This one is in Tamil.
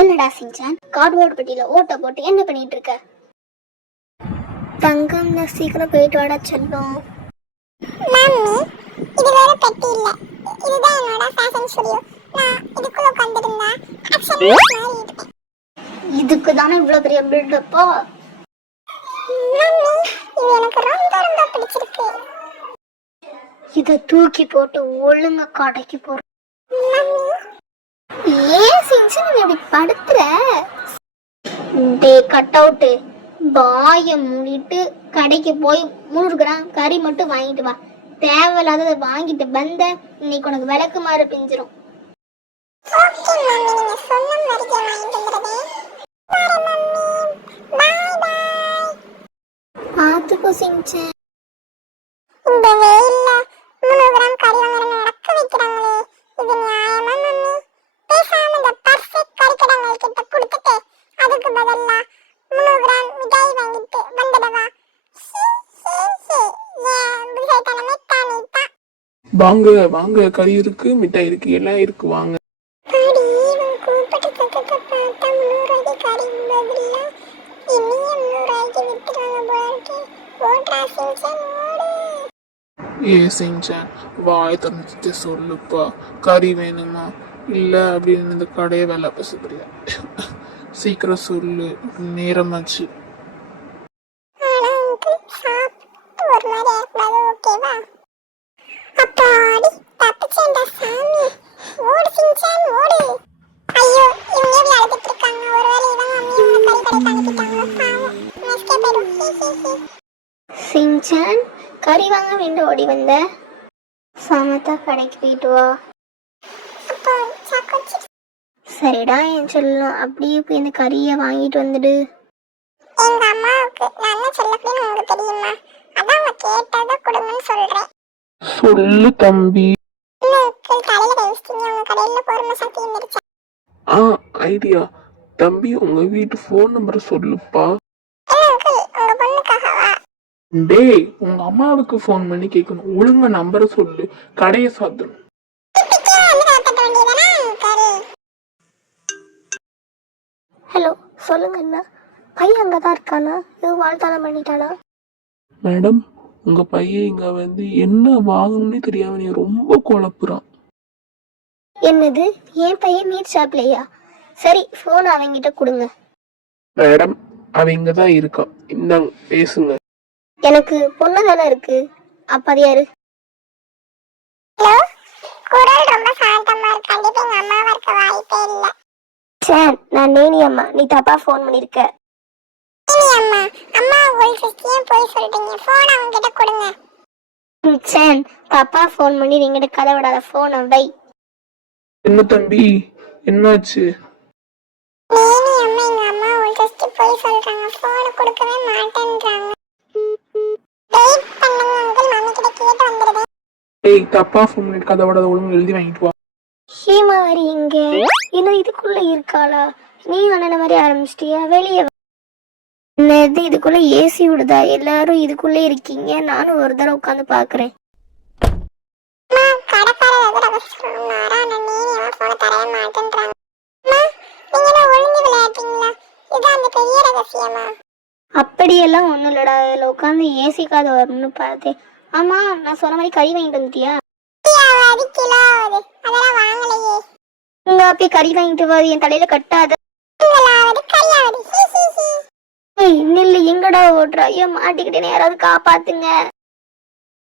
என்னடா சிஞ்சான் கார்ட்போர்டு பெட்டியில ஓட்ட போட்டு என்ன பண்ணிட்டு இருக்க? தங்கம், சீக்கிரம் போயிட்டு வாடா செல்லும். மம்மி, இது வேற பெட்டி இல்ல, இதுதான் என்னோட ஃபேஷன் ஸ்டுடியோ. நான் இதுக்குள்ள உட்கார்ந்திருந்தா ஆக்ஷன் மாதிரி இருப்பேன். இதுக்கு தானே இவ்வளவு பெரிய பில்டப்பா? மம்மி, இது எனக்கு ரொம்ப ரொம்ப பிடிச்சிருக்கு. இத தூக்கி போட்டு ஒழுங்கா கடைக்கு போற. மம்மி, ஏன் சிஞ்சான் நீ இப்படி படுத்துற? டே கட் அவுட், பாய மூடிட்டு கடைக்கு போய் 300 கிராம் கறி மட்டும் வாங்கிட்டு வா. தேவையில்லாததை வாங்கிட்டு வந்த இன்னைக்கு உனக்கு விளக்கு மாறு பிஞ்சிரும். ஓகே மம்மி, நீங்க சொன்ன மாதிரியே வாங்கிட்டு வந்துடுறேன். பாய் மம்மி, பாய் பாய். பாத்துக்கோ சிஞ்சான். இந்த வெயில்ல 300 கிராம் கறி வாங்குறேன்னு நடக்க வைக்கிறாங்களே, இது நியாயமா மம்மி? பேசாம இந்த பர்ஃபெக்ட் கறிக்கடைங்க கிட்ட கொடுத்துட்டு அதுக்கு பதிலா 300 கிராம் மிட்டாய் வாங்கிட்டு வந்துடவா? வாங்க வாங்க, கறி இருக்கு, மிட்டாய் இருக்கு, எல்லாம் இருக்கு, வாங்க. ஏ சிஞ்சான், வாய் திறந்துட்டு சொல்லுப்பா, கறி வேணுமா இல்ல அப்படின்னு இந்த கடையை வேலை பேசுறியா? சீக்கிரம் சொல்லு, நேரமாச்சு. சிஞ்சான், கறி வாங்க வேண்டும் ஓடி வந்த. சமத்தா கடைக்கு போயிட்டு வா. சரிடா என் செல்லம், அப்படியே போய் இந்த கறியை வாங்கிட்டு வந்துடு. எங்க அம்மாவுக்கு நான் என்ன சொல்லப்பேன்னு உங்களுக்கு தெரியுமா? அதான் அவங்க கேட்டதை கொடுங்கன்னு சொல்றேன். சொல்லு தம்பி. கடையில கைஸ்டிங்க, உங்க கடையில பொறுமை சக்தி இருந்துருச்சா? ஐடியா தம்பி, உங்க வீட்டு போன் நம்பரை சொல்லுப்பா. உங்க பொண்ணுக்காகவா? டேய், உங்க அம்மாவுக்கு போன் பண்ணி கேட்கணும், ஒழுங்கா நம்பரை சொல்லு, கடையை சாத்தணும். ஹலோ, சொல்லுங்க அண்ணா. பையன் அங்கதான் இருக்கானா? எதுவும் வாழ்த்தாளம் பண்ணிட்டானா? மேடம், உங்க பையன் இங்க வந்து என்ன வாங்கணும்னே தெரியாம நீ ரொம்ப குழப்புறான். என்னது, என் பையன் மீட் ஷாப்லையா? சரி, போன் அவங்கிட்ட கொடுங்க. மேடம், அவன் இங்கதான் இருக்கான், இந்தாங்க பேசுங்க. எனக்கு பொண்ணு தானே இருக்கு, அப்ப அது யாரு? ஹலோ, குரல் ரொம்ப சாந்தமா இருக்கு, கண்டிப்பா எங்க அம்மாவா இருக்க வாய்ப்பே இல்ல. சார், நான் நேனி அம்மா, நீ தப்பா போன் பண்ணிருக்க. அம்மா, அம்மா உங்களுக்கு ஏன் போய் சொல்றீங்க? போன் அவங்க கிட்ட கொடுங்க. சார், தப்பா போன் பண்ணி நீங்க கதை விடாத, போனை வை. என்ன தம்பி, என்னாச்சு? நேனி அம்மா, எங்க அம்மா உங்களுக்கு போய் சொல்றாங்க, போன் கொடுக்கவே மாட்டேன்றாங்க. வெயிட் பண்ணுங்க அங்கிள், மம்மி கிட்ட கேட்டு வந்துடுறேன். ஏய், தப்பா போன் பண்ணி கதை விடாத, ஒழுங்கு எழுதி வாங்கிட்டு வா. ஹேமாரி இங்க இன்னும் இதுக்குள்ள இருக்காளா? நீ அண்ணன மாதிரி ஆரம்பிச்சிட்டியா? வெளியே என்னது, இதுக்குள்ள ஏசி விடுதா? எல்லாரும் இதுக்குள்ளே இருக்கீங்க, நானும் ஒரு தடவை உட்காந்து பாக்குறேன். அப்படியெல்லாம் ஒண்ணும் இல்லடா, இதுல உட்காந்து ஏசி காது வரணும்னு பார்த்தேன். ஆமா, நான் சொன்ன மாதிரி கறி வாங்கிட்டு வந்துட்டியா? உங்க அப்படி கறி வாங்கிட்டு வா, என் தலையில கட்டாத. நில்லு, எங்கடா ஓடுற? ஐயோ, மாட்டிக்கிட்டேன்னு யாராவது காப்பாத்துங்க.